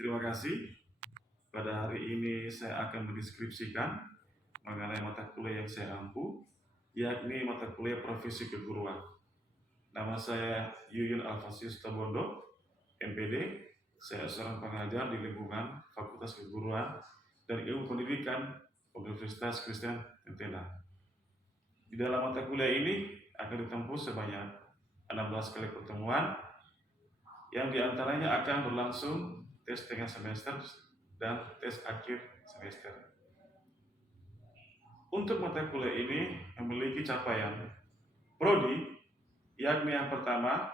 Terima kasih. Pada hari ini saya akan mendeskripsikan mengenai mata kuliah yang saya ampu, yakni mata kuliah profesi keguruan. Nama saya Yuyun Alfasius Tabondo, MPD. Saya seorang pengajar di lingkungan Fakultas Keguruan dan Ilmu Pendidikan Universitas Kristen Tentena. Di dalam mata kuliah ini akan ditempuh sebanyak 16 kali pertemuan yang diantaranya akan berlangsung tes tengah semester dan tes akhir semester. Untuk mata kuliah ini memiliki capaian prodi, yakni yang pertama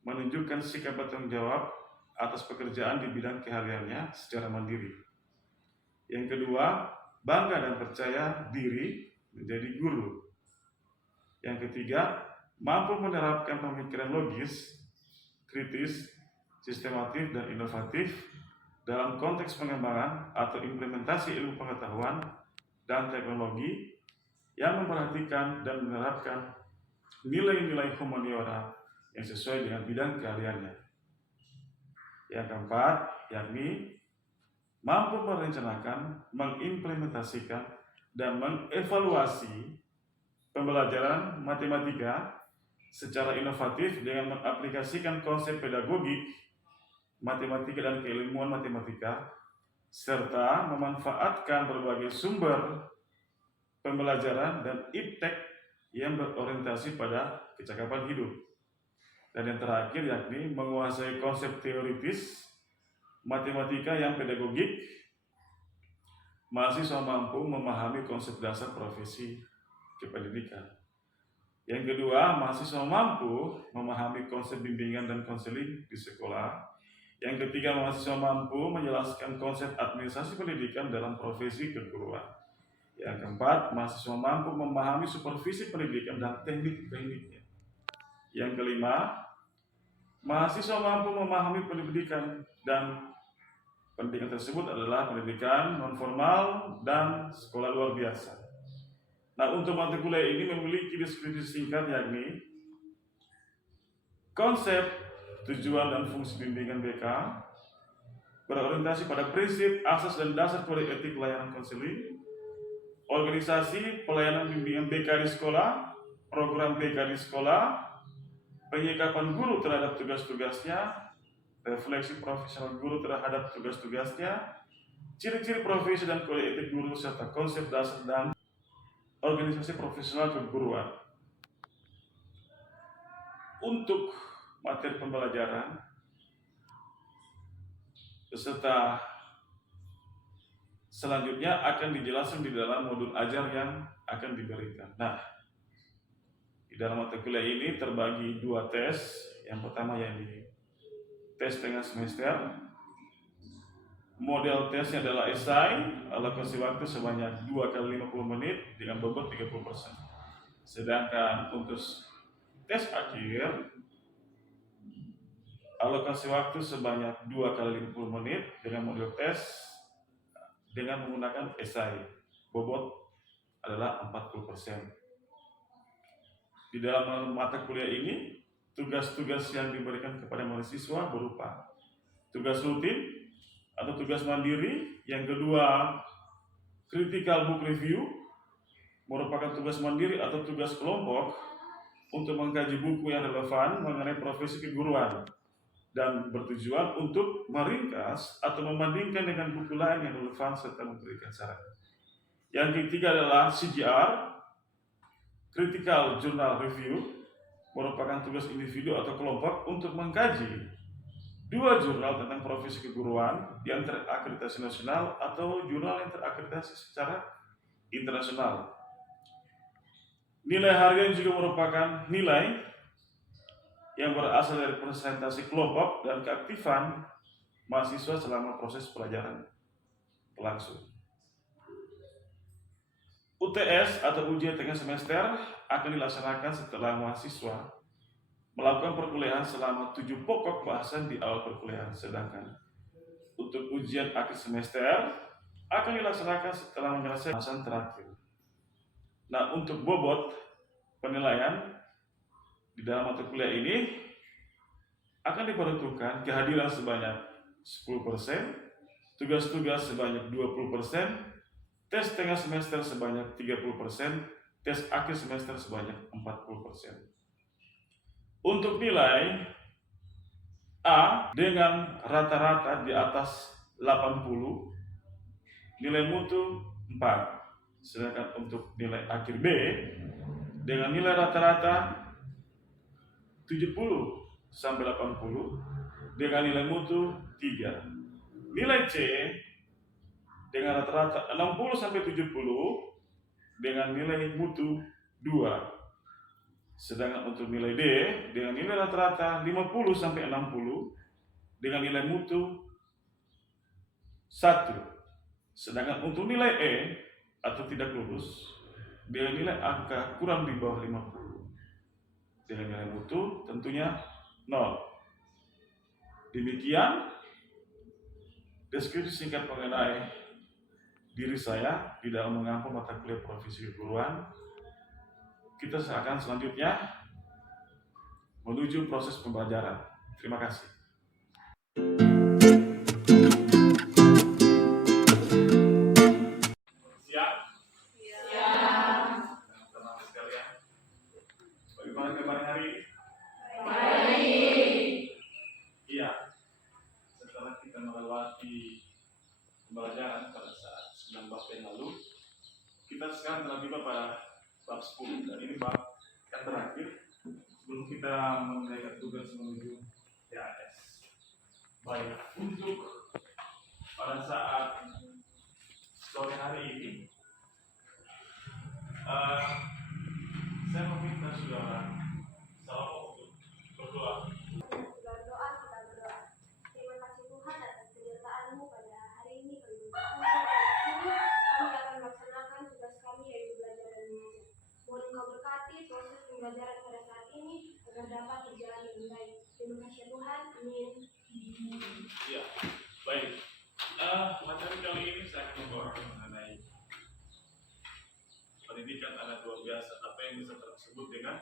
menunjukkan sikap bertanggung jawab atas pekerjaan di bidang kehariannya secara mandiri. Yang kedua, bangga dan percaya diri menjadi guru. Yang ketiga, mampu menerapkan pemikiran logis, kritis, sistematif, dan inovatif dalam konteks pengembangan atau implementasi ilmu pengetahuan dan teknologi yang memperhatikan dan menerapkan nilai-nilai humaniora yang sesuai dengan bidang keahliannya. Yang keempat, yakni mampu merencanakan, mengimplementasikan, dan mengevaluasi pembelajaran matematika secara inovatif dengan mengaplikasikan konsep pedagogik matematika dan keilmuan matematika, serta memanfaatkan berbagai sumber pembelajaran dan iptek yang berorientasi pada kecakapan hidup. Dan yang terakhir yakni menguasai konsep teoritis matematika yang pedagogik. Mahasiswa mampu memahami konsep dasar profesi kependidikan. Yang kedua, mahasiswa mampu memahami konsep bimbingan dan konseling di sekolah. Yang ketiga, mahasiswa mampu menjelaskan konsep administrasi pendidikan dalam profesi keguruan. Yang keempat, mahasiswa mampu memahami supervisi pendidikan dan teknik-tekniknya. Yang kelima, mahasiswa mampu memahami pendidikan dan pendidikan tersebut adalah pendidikan non-formal dan sekolah luar biasa. Nah, untuk mata kuliah ini memiliki deskripsi singkat yakni konsep, tujuan dan fungsi bimbingan BK berorientasi pada prinsip, asas dan dasar kode etik pelayanan konseling, organisasi pelayanan bimbingan BK di sekolah, program BK di sekolah, penyikapan guru terhadap tugas-tugasnya, refleksi profesional guru terhadap tugas-tugasnya, ciri-ciri profesi dan kode etik guru serta konsep dasar dan organisasi profesional keguruan. Untuk materi pembelajaran beserta selanjutnya akan dijelaskan di dalam modul ajar yang akan diberikan. Nah, di dalam mata kuliah ini terbagi dua tes. Yang pertama yakni tes tengah semester. Model tesnya adalah esai, alokasi waktu sebanyak 2 kali 50 menit dengan bobot 30%. Sedangkan untuk tes akhir, alokasi waktu sebanyak 2 kali 50 menit dengan model tes dengan menggunakan esai. Bobot adalah 40%. Di dalam mata kuliah ini, tugas-tugas yang diberikan kepada mahasiswa berupa tugas rutin atau tugas mandiri. Yang kedua, critical book review, merupakan tugas mandiri atau tugas kelompok untuk mengkaji buku yang relevan mengenai profesi keguruan dan bertujuan untuk meringkas atau membandingkan dengan buku lain yang relevan serta memberikan saran. Yang ketiga adalah CJR, critical journal review, merupakan tugas individu atau kelompok untuk mengkaji 2 jurnal tentang profesi keguruan yang terakreditasi nasional atau jurnal yang terakreditasi secara internasional. Nilai harian juga merupakan nilai yang berasal dari presentasi kelompok dan keaktifan mahasiswa selama proses pelajaran berlangsung. UTS atau ujian tengah semester akan dilaksanakan setelah mahasiswa melakukan perkuliahan selama 7 pokok bahasan di awal perkuliahan. Sedangkan untuk ujian akhir semester akan dilaksanakan setelah menyelesaikan bahasan terakhir. Nah, untuk bobot penilaian di dalam mata kuliah ini akan diperuntukkan kehadiran sebanyak 10%, tugas-tugas sebanyak 20%, tes tengah semester sebanyak 30%, tes akhir semester sebanyak 40%. Untuk nilai A dengan rata-rata di atas 80, nilai mutu 4. Sedangkan untuk nilai akhir B dengan nilai rata-rata 70 sampai 80 dengan nilai mutu 3. Nilai C dengan rata-rata 60 sampai 70 dengan nilai mutu 2. Sedangkan untuk nilai D dengan nilai rata-rata 50 sampai 60 dengan nilai mutu 1. Sedangkan untuk nilai E atau tidak lulus dengan nilai angka kurang di bawah 50 dengan nilai mutu tentunya 0. Demikian deskripsi singkat mengenai diri saya di dalam mengampu mata kuliah profesi keguruan. Kita akan selanjutnya menuju proses pembelajaran. Terima kasih. Siap? Siap. Teman-teman sekalian, bagaimana kabar hari ini? Baik. Iya. Setelah kita melewati pembelajaran pada saat 9 bab yang lalu, kita sekarang telah tiba pada bab 10 dan ini bab yang terakhir sebelum kita menunaikan tugas menuju TAS. Baik, untuk pada saat sore hari ini saya meminta saudara Salomo untuk berdoa. Berdoa, kita berdoa. Terima kasih Tuhan atas penyertaan-Mu pada hari ini. Kami akan melaksanakan tugas kami yaitu belajar dan mengajar. Mohon Engkau berkati proses pembelajaran pada saat ini agar dapat berjalan dengan baik. Terima kasih Tuhan. Amin. Ya, baik. Materi kali ini saya akan membahas mengenai pendidikan anak luar biasa, apa yang bisa tersebut dengan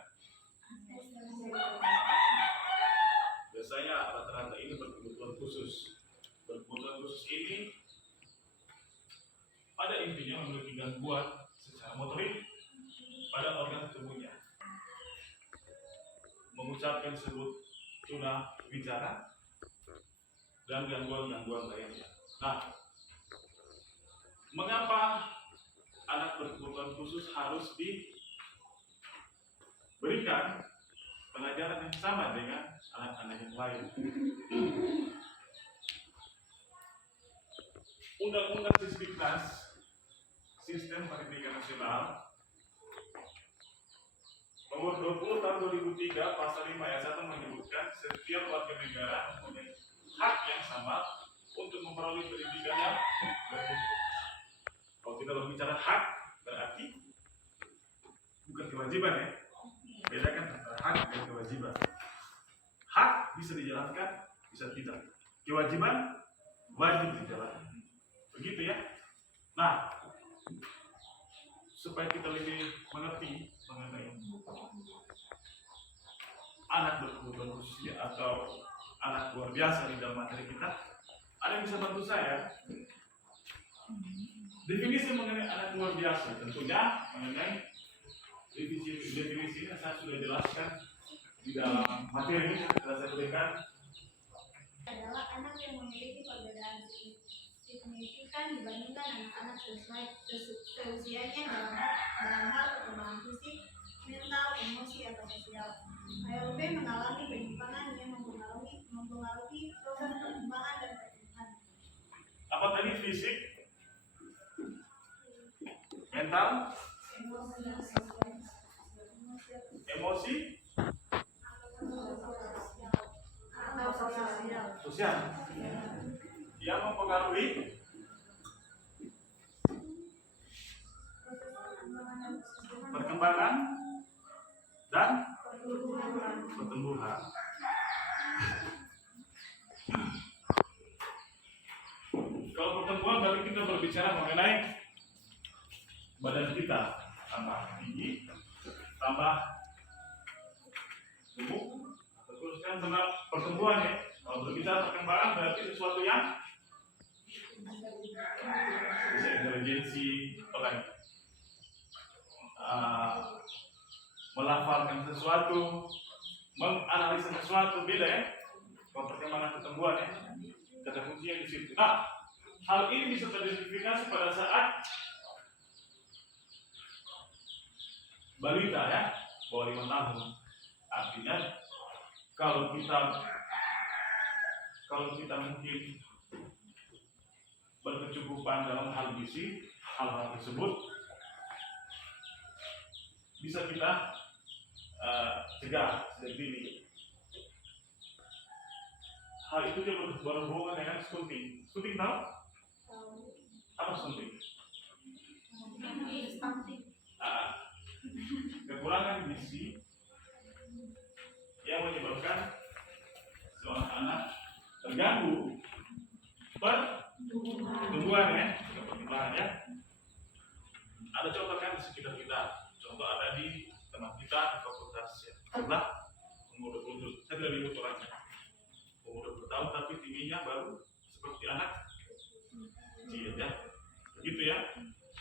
biasanya rata-rata ini berkebutuhan khusus. Berkebutuhan khusus ini pada intinya memiliki gangguan secara motorik pada organ tubuhnya. Mengucapkan sebut tuna bicara dan gangguan-gangguan lainnya. Nah, mengapa anak berkebutuhan khusus harus diberikan pengajaran yang sama dengan anak-anak yang lain? Undang-Undang Disdiknas Sistem Pendidikan Nasional Nomor 20 tahun 2003 pasal 5 ayat 1 menyebutkan setiap warga negara mempunyai hak yang sama untuk memperoleh pendidikan yang bermutu. Kalau kita berbicara hak berarti bukan kewajiban ya. Bedakan antara hak dan kewajiban. Hak bisa dijalankan, bisa tidak. Kewajiban wajib dijalankan. Begitu ya. Nah, supaya kita lebih mengerti mengenai anak berkebutuhan khusus atau anak luar biasa di dalam materi kita, ada yang bisa bantu saya? Definisi mengenai anak luar biasa tentunya mengenai definisi ini saya sudah jelaskan di dalam materi yang telah saya berikan. Adalah anak yang memiliki perbedaan signifikan dibandingkan anak-anak seusianya dalam hal perkembangan fisik, mental, emosi, atau sosial. ALB mengalami penyimpangan yang mempengaruhi proses perkembangan dan pertumbuhan. Apa tadi? Fisik, mental, emosi, sosial yang mempengaruhi perkembangan dan pertumbuhan. Kalau pertumbuhan berarti kita berbicara mengenai badan kita tambah tinggi, tambah gemuk, terus kan tentang pertumbuhan ya. Kalau berbicara perkembangan berarti sesuatu yang Bisa intelijensi, apalagi melafalkan sesuatu, menganalisa sesuatu, beda ya. Kalau perkembangan pertumbuhan ya, kata kuncinya di situ. Nah, hal ini bisa teridentifikasi pada saat balita ya, bawah 5 tahun. Artinya kalau kita mungkin berkecukupan dalam hal gizi, hal-hal tersebut bisa kita cegah sejak dini. Hal itu juga berhubungan dengan stunting. Stunting tahu? Apa stunting? Kekurangan gizi yang menyebabkan seorang anak terganggu pertumbuhan ya, perkembangan ya. Ada contoh kan di sekitar kita. Contoh ada di teman kita di fakultas ya. Setelah umur 20, saya tidak ribut orangnya. Umur 20 tahun tapi tingginya baru seperti anak kecil ya. Begitu ya.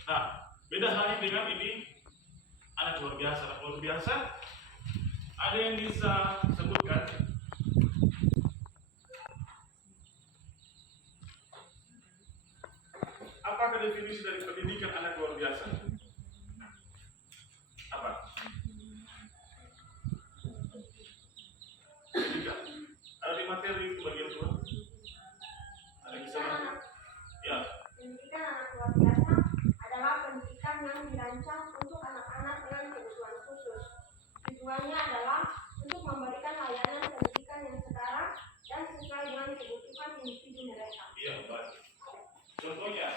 Nah, beda halnya dengan ini anak luar biasa. Anak luar biasa ada yang bisa sebutkan apakah definisi dari pendidikan anak luar biasa? Apa? Pendidikan. Ada di materi itu bagian 2. Ada bisa bantu? Ya. Pendidikan anak luar biasa adalah pendidikan yang dirancang untuk anak-anak dengan kebutuhan khusus. Tujuannya adalah untuk memberikan layanan pendidikan yang setara dan sesuai dengan kebutuhan individu mereka. Iya, baik. Contohnya,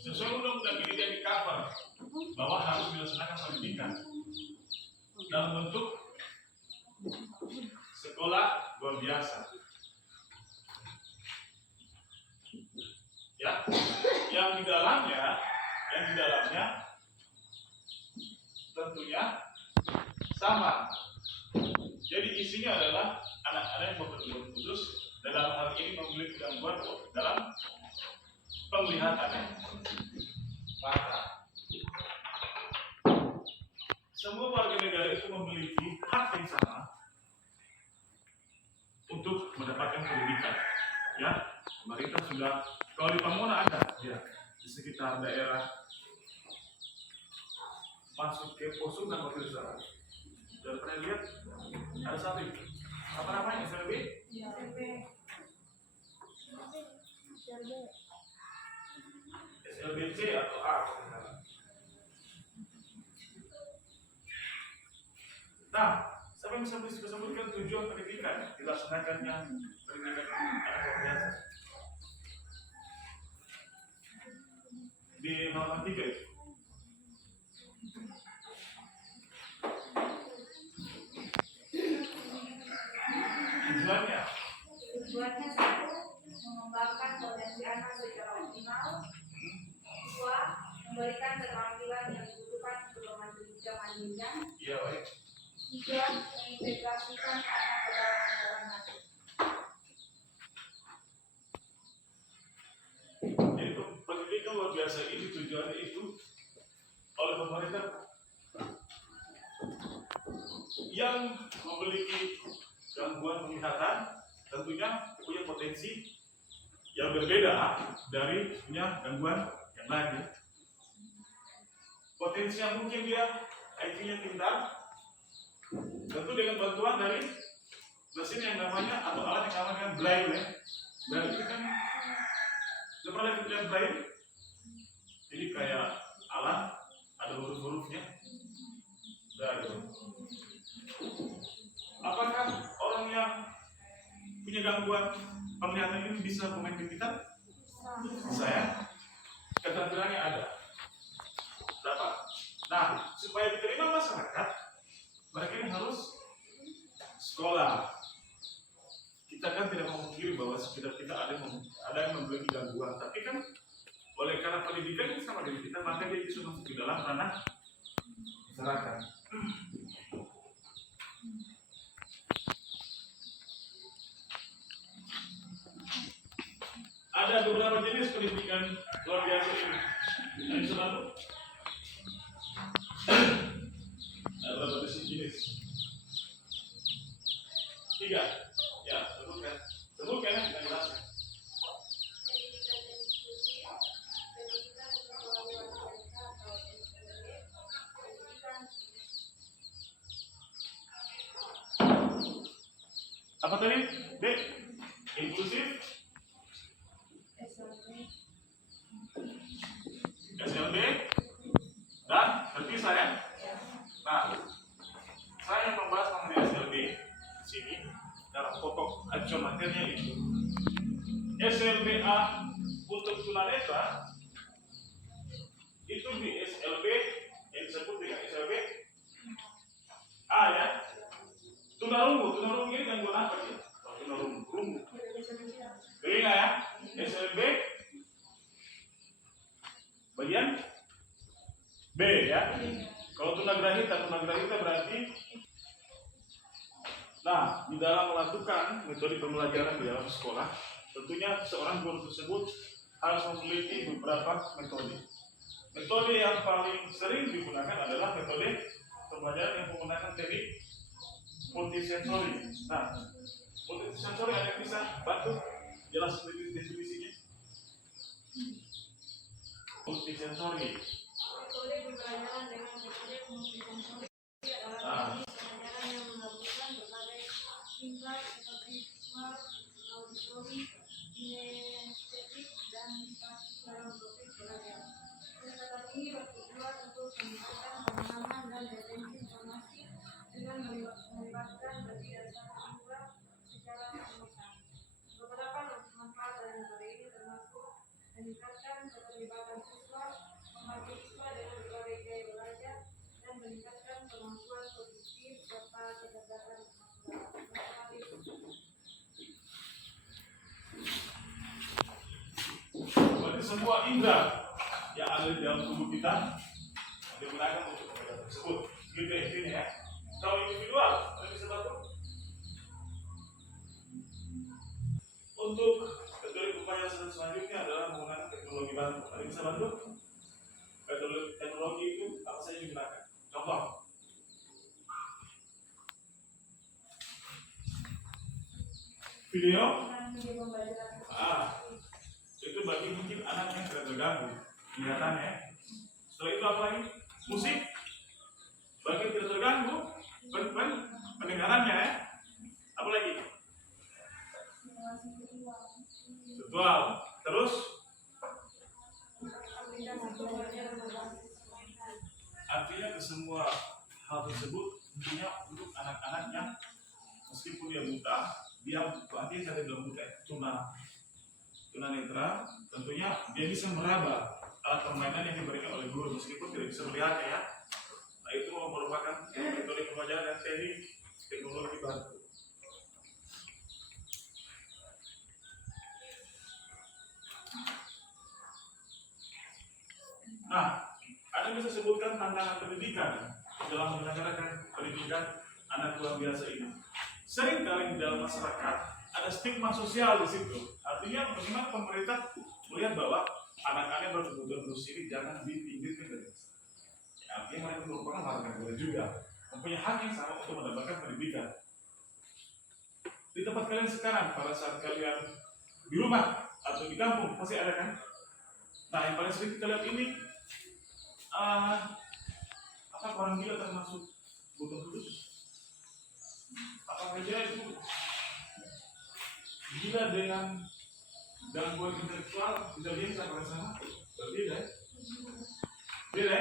sesuai undang-undang pendidikan di cover bahwa harus dilaksanakan pendidikan dalam bentuk sekolah luar biasa. Ya, yang di dalamnya tentunya sama. Jadi isinya adalah anak-anak yang berkebutuhan khusus dalam hal ini memiliki gangguan dalam penglihatannya mata. Semua warga negara itu memiliki hak yang sama untuk mendapatkan pendidikan. Ya, pemerintah sudah, kalau di Pamona ada, ya, di sekitar daerah masuk ke Posum dan Wakil Salah. Sudah pernah lihat? Ada satu itu. Apa namanya? SLB? SLBC atau A? Nah, saya bisa sebutkan tujuan pendidikan dilaksanakannya pendidikan anak luar biasa. Di halaman 3 itu. Tujuannya 1. Mengembangkan potensi anak secara optimal. 2. Memberikan keterampilan yang dibutuhkan untuk memandu zaman jenjang. Iya, baik. 3. Mengintegrasikan anak ke dalam ajaran masuk. Jadi pendidikan luar biasa ini tujuannya itu oleh pemerintah yang memiliki gangguan penglihatan tentunya punya potensi yang berbeda dari punya gangguan yang lain. Potensi yang mungkin dia IQ-nya pintar, tentu dengan bantuan dari mesin yang namanya atau alat yang namanya braille ya. Braille itu kan sudah pernah lihat braille? Jadi kayak alat ada huruf-hurufnya. Braille. Apakah orang yang punya gangguan penglihatan ini bisa bermain di gitar? Bisa ya. Keterampilannya ada. Dapat. Nah, supaya diterima masyarakat, mereka ini harus sekolah. Kita kan tidak memungkiri bahwa sekitar kita ada yang memiliki gangguan, tapi kan oleh karena pendidikan ini sama dengan kita, maka dia bisa masuk di dalam ranah masyarakat. berapa jenis pendidikan luar biasa ini? Yang bisa bantu? Ada berapa jenis? 3. Ya, sebutkan. Sebutkan ya, kita jelaskan. Pendidikan inklusif, pendidikan sekolah luar biasa atau SLB, pendidikan Apa tadi? D. Inklusif. SLB dan terpisah ya. Nah, saya membahas mengenai SLB di sini dalam pokok acuan materinya itu. SLBA untuk tunanetra itu di SLB yang disebut dengan SLB A ya. Tunarungu ini gangguan apa sih? Tunarungu. Ingat ya, SLB bagian B ya. Kalau tunagrahita berarti, nah di dalam melakukan metode pembelajaran di dalam sekolah, tentunya seorang guru tersebut harus memiliki beberapa metode. Metode yang paling sering digunakan adalah metode pembelajaran yang menggunakan teknik multisensori. Nah, multisensori ada yang bisa bantu jelas definisinya. Multisensori. metode pembelajaran dengan metode multisensori adalah teknik pembelajaran yang menggabungkan berbagai tingkat seperti visual, auditori, kinestetik, dan statik dalam proses belajar. Pendekatan ini bertujuan untuk meningkatkan pemahaman dan retensi informasi dengan melibatkan lebih dari satu siswa secara simultan. Beberapa manfaat dari metode ini termasuk meningkatkan keterlibatan siswa, membantu siswa dengan berbagai gaya belajar, dan meningkatkan kemampuan kognitif serta kecerdasan matematik. Berarti semua indera yang ada di dalam tubuh kita digunakan untuk pembelajaran tersebut. Gitu ya, ini ya. Kalau individual, ada bisa bantu? Untuk metode pembelajaran selanjutnya adalah menggunakan teknologi baru. Ada bisa bantu? Teknologi itu apa saja digunakan? Contoh. Video. Itu bagi mungkin anak yang tidak terganggu kelihatannya. Setelah itu apa lagi? Musik. Bagi yang tidak terganggu pendengarannya ya. Apa lagi? Virtual. Terus artinya ke semua hal tersebut tentunya untuk anak-anak yang meskipun dia buta, dia artinya saya bilang buta, tunanetra, tentunya dia bisa meraba alat permainan yang diberikan oleh guru meskipun tidak bisa melihatnya ya. Nah itu merupakan metode pembelajaran dan teknik teknologi baru. Nah, Anda bisa sebutkan tantangan pendidikan dalam menyelenggarakan pendidikan anak luar biasa ini. Seringkali di dalam masyarakat ada stigma sosial di situ. Artinya bagaimana pemerintah melihat bahwa anak-anak berkebutuhan khusus ini jangan dipinggirkan dari masyarakat. Artinya mereka merupakan warga negara juga, mempunyai hak yang sama untuk mendapatkan pendidikan. Di tempat kalian sekarang, pada saat kalian di rumah atau di kampung pasti ada kan? Nah yang paling sering kita lihat ini apa orang gila termasuk kebutuhan khusus? Apakah dia itu gila dengan gangguan intelektual biasa pada sama? Berbeda. Beda,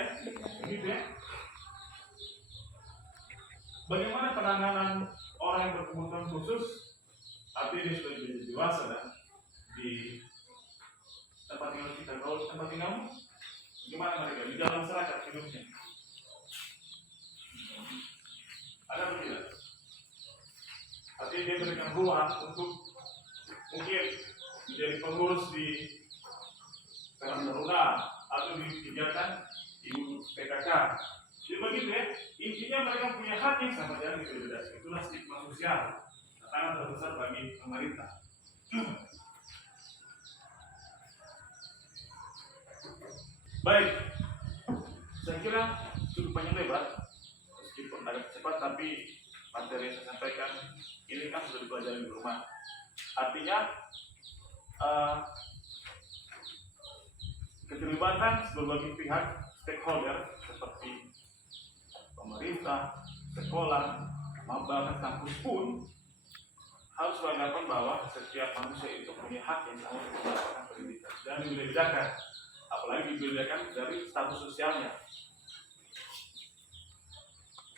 begitu ya. Bagaimana penanganan orang yang berkebutuhan khusus? Artinya dia sudah menjadi dewasa dan di tempat tinggal kita. Kalau di tempat tinggalmu, gimana mereka di dalam masyarakat hidupnya? Ada atau tidak? Artinya dia berikan ruang untuk mungkin menjadi pengurus di Karang Taruna atau di kegiatan ibu PKK. Jadi begitu ya. Intinya mereka punya hak yang sama dengan diskriminasi. Itulah stigma sosial. Tantangan terbesar bagi pemerintah. Baik, saya kira cukup panjang lebar, meskipun agak cepat, tapi materi yang saya sampaikan ini kan sudah dipelajari di rumah. Artinya keterlibatan berbagai pihak stakeholder seperti pemerintah, sekolah, bahkan kampus pun harus beranggapan bahwa setiap manusia itu punya hak yang sama untuk mendapatkan pendidikan dan dibeda-bedakan, apalagi dibedakan dari status sosialnya.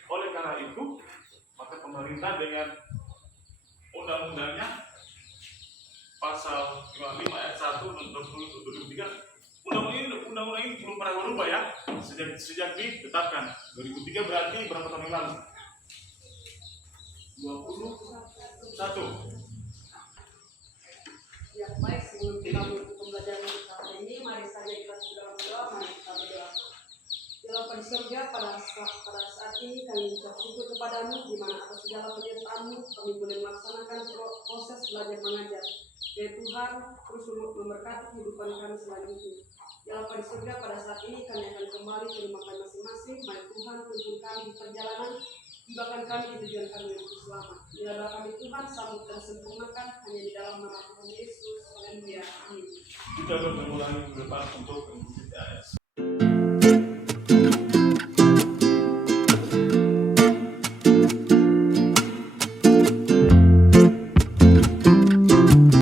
Oleh karena itu, maka pemerintah dengan undang-undangnya pasal 55 ayat 1 dan 2023, undang-undang ini belum pernah berubah ya, sejak ditetapkan 2003, berarti berapa tahun yang lalu? 21. Ya, baik, sebelum kita menutup pembelajaran kita hari ini, mari saja kita berdoa, mari kita berdoa. Ya Allah di surga, pada saat ini kami mengucap syukur kepadamu, di mana atas segala penyertaanmu kami boleh melaksanakan proses belajar mengajar. Ya Tuhan, terus memberkati kehidupan kami selanjutnya. Ya Allah di surga, pada saat ini kami akan kembali ke rumah kami masing-masing. Mari Tuhan, tuntun kami di perjalanan, tibakan kami di tujuan kami yang selamat. Ya Allah kami Tuhan, sambut dan sempurnakan hanya di dalam nama Tuhan Yesus. Haleluya. Amin. Kita bertemu lagi ke depan untuk mengikuti ayat